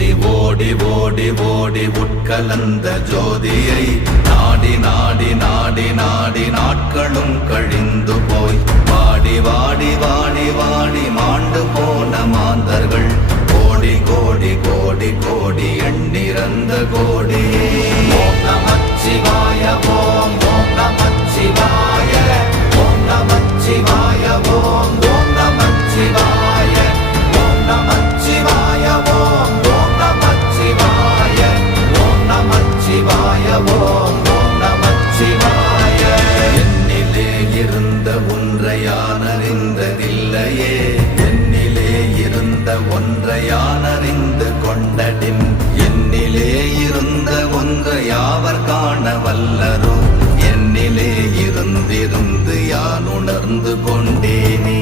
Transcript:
ஓடி ஓடி ஓடி ஓடி உட்கலந்த ஜோதியை நாடி நாடி நாடி நாடி நாட்களும் கழிந்து போய் வாடி வாடி வாடி வாடி மாண்டு போன மாந்தர்கள் கோடி கோடி கோடி கோடி எண்ணிறந்த கோடி. ஓம் நமச்சிவாய ஓம் ஓம் நமச்சிவாய ஓம் நமச்சிவாய ஓம் ஓம் நமச்சிவாய ஓம் நமச்சிவாய ஓம் ஓம் நமச்சிவாய ஓம் நமச்சிவாய ஓம் ஓம் நமச்சிவாய. என்னிலே இருந்த ஒன்றை யான் அறிந்ததில்லையே, என்னிலே இருந்த ஒன்றை யான் அறிந்து கொண்டடின், என்னிலே இருந்த ஒன்றை யாவர் காண வல்லரோ, என்னிலே இருந்திருந்து யான் உணர்ந்து கொண்டேனே.